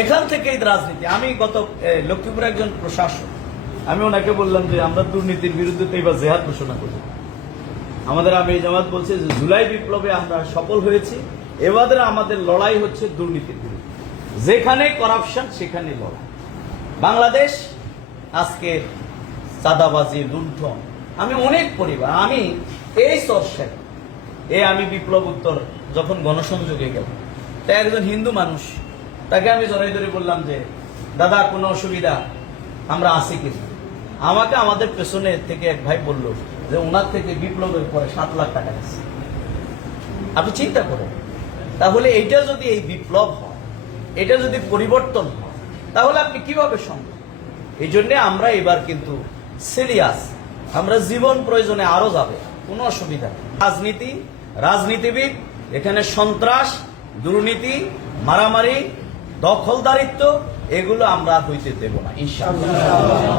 এখান থেকেই রাজনীতি। আমি গত লক্ষ্মীপুর একজন প্রশাসক। আমি ওনাকে বললাম যে, আমরা দুর্নীতির বিরুদ্ধে তো এবার জেহাদ ঘোষণা করি আমাদের আমি জামাত বলছে যে, জুলাই বিপ্লবে আমরা সফল হয়েছি। এবারে আমাদের লড়াই হচ্ছে দুর্নীতির বিরুদ্ধে। যেখানে করাপশন সেখানে লড়াই। বাংলাদেশ আজকে চাঁদাবাজি, লুণ্ঠন। আমি অনেক পরিবার, আমি এই চর্চায় এ আমি বিপ্লব উত্তর যখন গণসংযোগে গেলাম, তা একজন হিন্দু মানুষ তাকে আমি জড়াই ধরে বললাম যে, দাদা, কোনো অসুবিধা? আমরা আছি কিন্তু আমাকে আমাদের পেছনে থেকে এক ভাই বলল যে, ওনার থেকে বিপ্লবের পরে সাত লাখ টাকা গেছে আপনি চিন্তা করেন, তাহলে এইটা যদি এই বিপ্লব হয়, এটা যদি পরিবর্তন হয়, তাহলে আপনি কীভাবে সম্ভব? এই জন্য আমরা এবার কিন্তু সিরিয়াস, আমরা জীবন প্রয়োজনে আরও যাবে, কোনো অসুবিধা রাজনীতি, রাজনীতিবিদ, এখানে সন্ত্রাস, দুর্নীতি, মারামারি দখলদারিত্ব এগুলো আমরা হইতে দেব না ইনশাআল্লাহ।